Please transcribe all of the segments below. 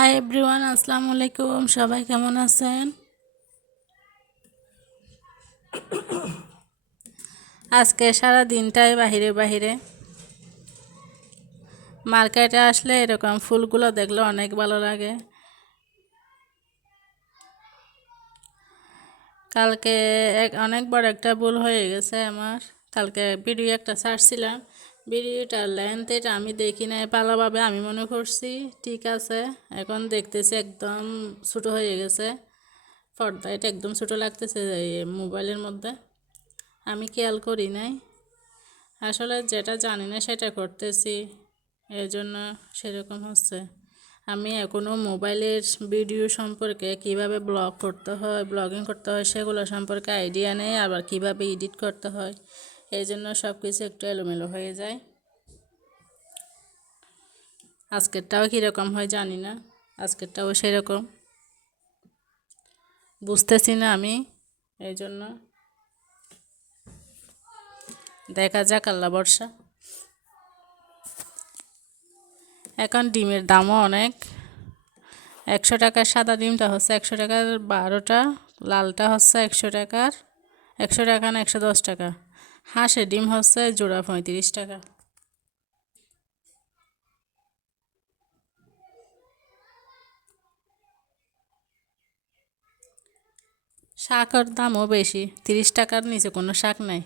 Hi everyone, আসসালামু আলাইকুম। সবাই কেমন আছেন? আজকে সারা দিনটাই বাহিরে বাহিরে মার্কেটে আসলে এরকম ফুলগুলো দেখলে অনেক ভালো লাগে। কালকে অনেক বড় একটা ভুল হয়ে গেছে আমার। কালকে ভিডিও একটা ছাড়ছিলাম, ভিডিওটার লেন্থ এটা আমি দেখি নাই ভালোভাবে, আমি মনে করছি ঠিক আছে, এখন দেখতেছি একদম ছোটো হয়ে গেছে। পর্দা এটা একদম ছোটো লাগতেছে এই মোবাইলের মধ্যে, আমি খেয়াল করি নাই। আসলে যেটা জানি না সেটা করতেছি, এই জন্য সেরকম হচ্ছে। আমি এখনও মোবাইলের ভিডিও সম্পর্কে কিভাবে ব্লগিং করতে হয় সেগুলো সম্পর্কে আইডিয়া নেই, আবার কিভাবে এডিট করতে হয়, এই জন্য সব কিছু একটু এলোমেলো হয়ে যায়। আজকেরটাও কীরকম হয় জানি না, আজকেরটাও সেরকম বুঝতেছি না আমি, এই জন্য দেখা যাক, আল্লাহ ভরসা। এখন ডিমের দামও অনেক। 100 টাকার সাদা ডিমটা হচ্ছে 100 টাকার 12টা, লালটা হচ্ছে 100 টাকার, 100 টাকা না 110 টাকা। হাঁসের ডিম হচ্ছে জোড়া 35 টাকা। শাকের দামও বেশি, 30 টাকার নিচে কোনো শাক নাই।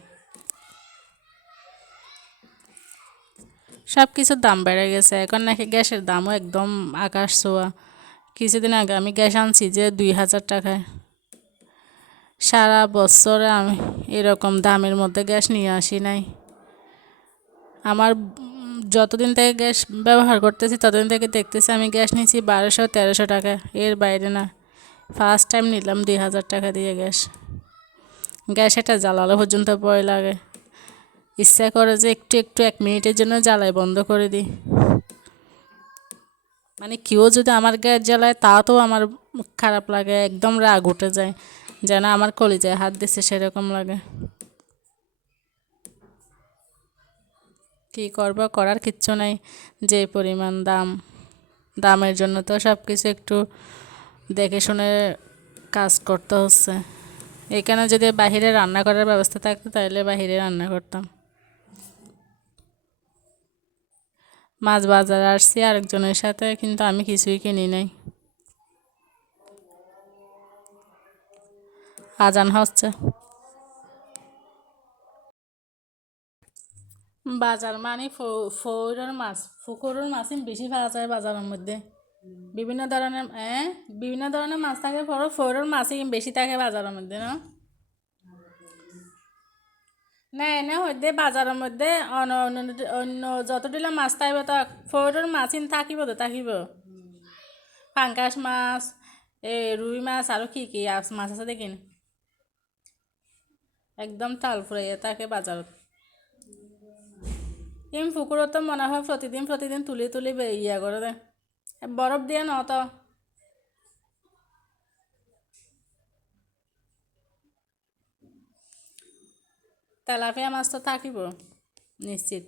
সব কিছুর দাম বেড়ে গেছে, এখন নাকি গ্যাসের দামও একদম আকাশ ছোঁয়া। কিছুদিন আগে আমি গ্যাস আনছি যে 2000 টাকায়। সারা বছরে আমি এরকম দামের মধ্যে গ্যাস নিয়ে আসি নাই। আমার যতদিন থেকে গ্যাস ব্যবহার করতেছি ততদিন থেকে দেখতেছি আমি গ্যাস নিয়েছি 1200-1300 টাকা, এর বাইরে না। ফার্স্ট টাইম নিলাম 2000 টাকা দিয়ে গ্যাস। গ্যাস এটা জ্বালালো পর্যন্ত ভয় লাগে, ইচ্ছা করে যে একটু একটু 1 মিনিটের জন্য জ্বালাই বন্ধ করে দিই। মানে কেউ যদি আমার গ্যাস জ্বালায় তা তো আমার খারাপ লাগে, একদম রাগ উঠে যায়, যেন আমার কলিজায় হাত দিচ্ছে সেরকম লাগে। কী করব, করার কিচ্ছু নাই। যে পরিমাণ দামের জন্য তো সব কিছু একটু দেখে শুনে কাজ করতে হচ্ছে। এখানে যদি বাহিরে রান্না করার ব্যবস্থা থাকতো তাহলে বাহিরে রান্না করতাম। মাছ বাজার আসছি আরেকজনের সাথে, কিন্তু আমি কিছুই কিনি নাই। আজান হচ্ছে। বাজার মানে ফৌরের মাছ, পুকুরের মাছই বেশি পাওয়া যায় বাজারের মধ্যে। বিভিন্ন ধরনের বিভিন্ন ধরনের মাছ থাকে, ফৌরের মাছই বেশি থাকে বাজারের মধ্যে, না? না, এনে হইতে বাজারের মধ্যে অন্য অন্য অন্য যতগুলো মাছ থাকবে তা ফৌরের মাছই থাকিব। পাঙ্কাশ মাছ, রুই মাছ, আরও কি মাছ আছে দেখিন, একদম তাল ফুরাইয়া থাকে বাজারত। পুকুরত তো মনে হয় প্রতিদিন প্রতিদিন তুলি তুলি ইয়া করে দে, বরফ দিয়ে ন তো। তেলাপিয়া মাছ তো থাকিব নিশ্চিত।